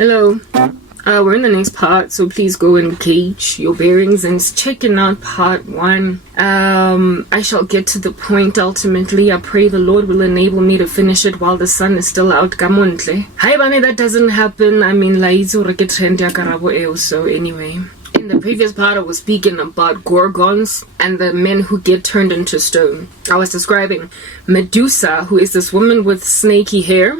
Hello. We're in the next part, so please go and gauge your bearings and checking out part 1. I shall get to the point ultimately. I pray the Lord will enable me to finish it while the sun is still out. Gamontle. Hi, Bane, that doesn't happen. I mean, so anyway. In the previous part, I was speaking about gorgons and the men who get turned into stone. I was describing Medusa, who is this woman with snaky hair,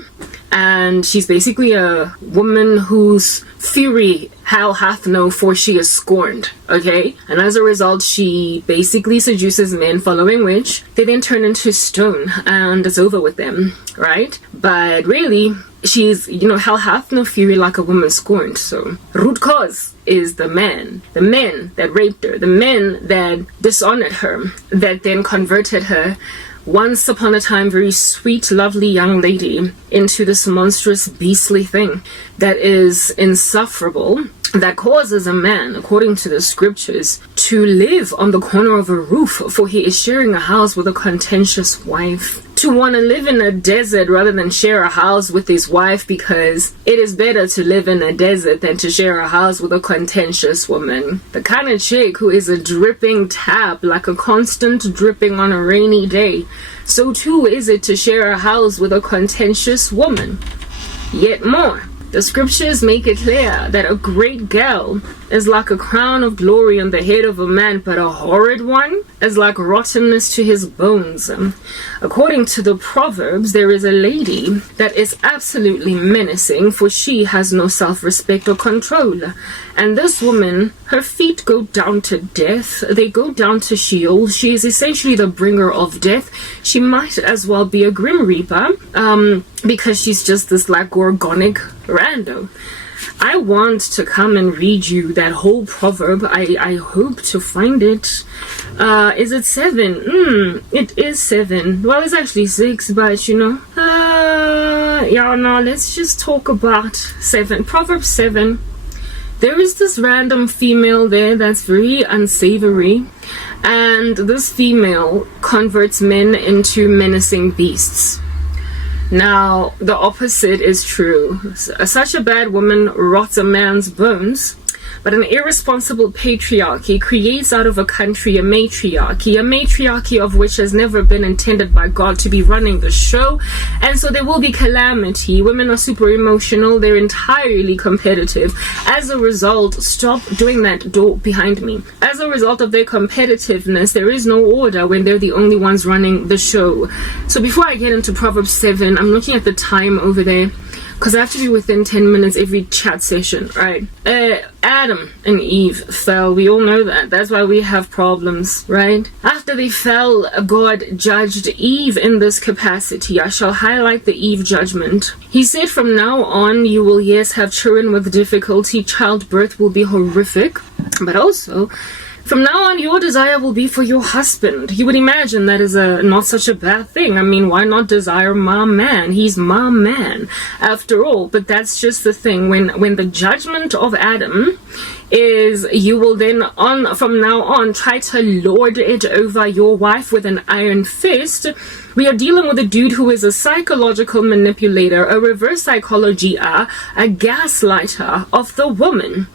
and she's basically a woman whose fury hell hath no, for she is scorned, okay? And as a result, she basically seduces men, following which they then turn into stone, and it's over with them, right? But really, she's, hell hath no fury like a woman scorned. So root cause is the men that raped her, the men that dishonored her, that then converted her, once upon a time very sweet, lovely young lady, into this monstrous, beastly thing that is insufferable, that causes a man, according to the scriptures, to live on the corner of a roof, for he is sharing a house with a contentious wife. To want to live in a desert rather than share a house with his wife, because it is better to live in a desert than to share a house with a contentious woman. The kind of chick who is a dripping tap, like a constant dripping on a rainy day. So too is it to share a house with a contentious woman. Yet more, the scriptures make it clear that a great girl is like a crown of glory on the head of a man, but a horrid one is like rottenness to his bones. According to the Proverbs, there is a lady that is absolutely menacing, for she has no self-respect or control. And this woman, her feet go down to death. They go down to Sheol. She is essentially the bringer of death. She might as well be a Grim Reaper, because she's just this like gorgonic rando. I want to come and read you that whole proverb. I hope to find it. Is it 7? It is 7. Well, it's actually 6, but yeah, no, let's just talk about 7. Proverb 7. There is this random female there that's very unsavory, and this female converts men into menacing beasts. Now, the opposite is true. Such a bad woman rots a man's bones, but an irresponsible patriarchy creates out of a country a matriarchy of which has never been intended by God to be running the show, and so there will be calamity. Women are super emotional, they're entirely competitive. As a result, stop doing that door behind me. As a result of their competitiveness, there is no order when they're the only ones running the show. So before I get into Proverbs 7, I'm looking at the time over there, because I have to be within 10 minutes every chat session, right? Adam and Eve fell. We all know that. That's why we have problems, right? After they fell, God judged Eve in this capacity. I shall highlight the Eve judgment. He said, from now on, you will, yes, have children with difficulty. Childbirth will be horrific. But also, from now on, your desire will be for your husband. You would imagine that is not such a bad thing. I mean, why not desire my man? He's my man, after all. But that's just the thing. When the judgment of Adam is, you will then, from now on, try to lord it over your wife with an iron fist. We are dealing with a dude who is a psychological manipulator, a reverse psychology, a gaslighter of the woman,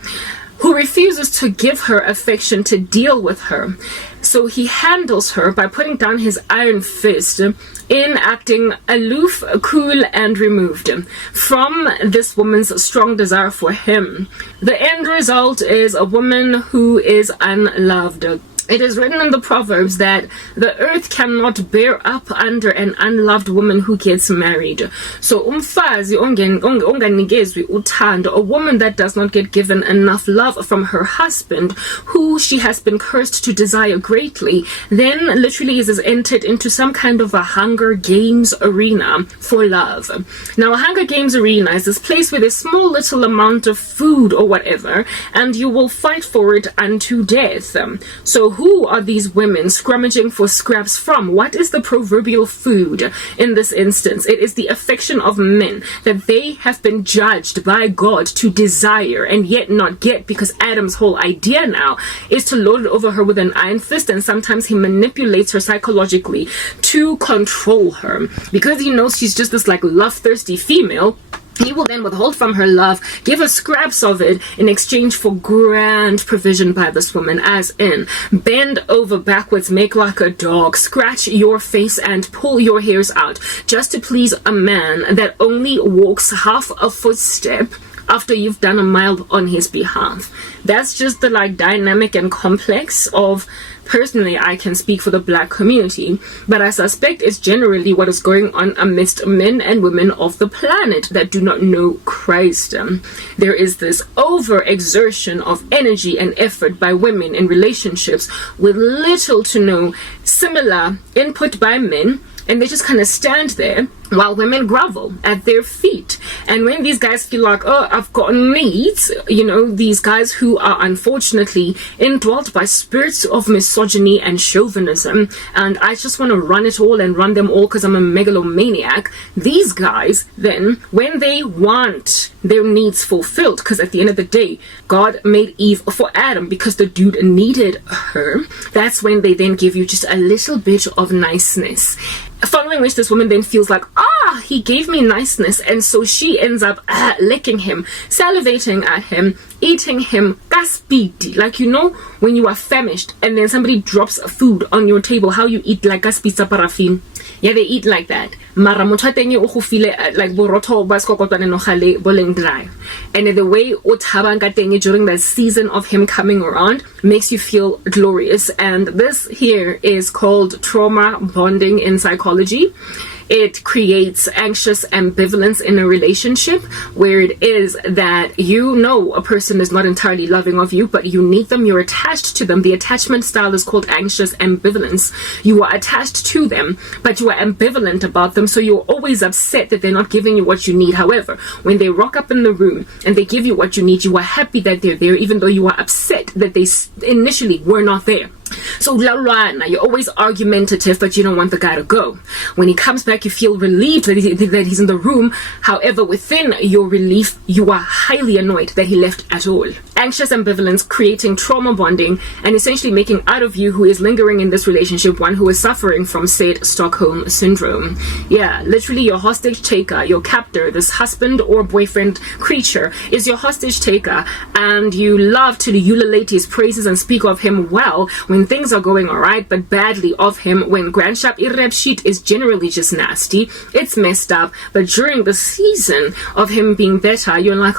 who refuses to give her affection, to deal with her. So he handles her by putting down his iron fist, in acting aloof, cool, and removed from this woman's strong desire for him. The end result is a woman who is unloved. It is written in the Proverbs that the earth cannot bear up under an unloved woman who gets married. So umfazi onganikezwi uthando, a woman that does not get given enough love from her husband, who she has been cursed to desire greatly, then literally is entered into some kind of a Hunger Games arena for love. Now, a Hunger Games arena is this place with a small little amount of food or whatever, and you will fight for it unto death. So who are these women scrummaging for scraps from? What is the proverbial food in this instance? It is the affection of men that they have been judged by God to desire and yet not get, because Adam's whole idea now is to lord it over her with an iron fist, and sometimes he manipulates her psychologically to control her, because he knows she's just this like love-thirsty female. He will then withhold from her love, give her scraps of it in exchange for grand provision by this woman, as in bend over backwards, make like a dog, scratch your face and pull your hairs out, just to please a man that only walks half a footstep after you've done a mile on his behalf. That's just the dynamic and complex of, personally, I can speak for the black community, but I suspect it's generally what is going on amidst men and women of the planet that do not know Christ. There is this overexertion of energy and effort by women in relationships with little to no similar input by men, and they just kind of stand there while women grovel at their feet. And when these guys feel like, oh, I've got needs, these guys who are unfortunately indwelt by spirits of misogyny and chauvinism, and I just want to run it all and run them all because I'm a megalomaniac, these guys then, when they want their needs fulfilled, because at the end of the day, God made Eve for Adam because the dude needed her, that's when they then give you just a little bit of niceness. Following which this woman then feels like, he gave me niceness, and so she ends up licking him, salivating at him, eating him kaspiti, when you are famished and then somebody drops food on your table, how you eat like kaspita paraffin. Yeah, they eat like that. Mara motho teng o go file like borotho ba skokotwane no gale boleng dry. And the way o thabang ka teng during that season of him coming around makes you feel glorious. And this here is called trauma bonding in psychology. It creates anxious ambivalence in a relationship where it is that a person is not entirely loving of you, but you need them, you're attached to them. The attachment style is called anxious ambivalence. You are attached to them, but you are ambivalent about them, so you're always upset that they're not giving you what you need. However, when they rock up in the room and they give you what you need, you are happy that they're there, even though you are upset that they initially were not there. So you're always argumentative, but you don't want the guy to go. When he comes back, you feel relieved that he's in the room. However, within your relief, you are highly annoyed that he left at all. Anxious ambivalence, creating trauma bonding, and essentially making out of you who is lingering in this relationship one who is suffering from said Stockholm syndrome. Yeah, literally your hostage taker, your captor, this husband or boyfriend creature is your hostage taker, and you love to ululate his praises and speak of him well when things are going alright, but badly of him when Grandshap Irrep sheet is generally just nasty. It's messed up, but during the season of him being better, you're like,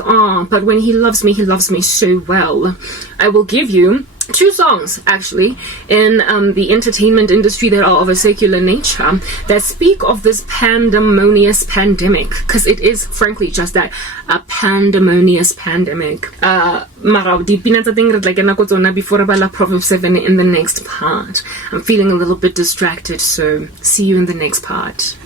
but when he loves me so well. I will give you 2 songs actually in the entertainment industry that are of a secular nature that speak of this pandemonious pandemic, because it is frankly just that, a pandemonious pandemic. Mara dipina tsa teng re tla kena go tsona before re bala Proverbs 7 in the next part. I'm feeling a little bit distracted, so see you in the next part.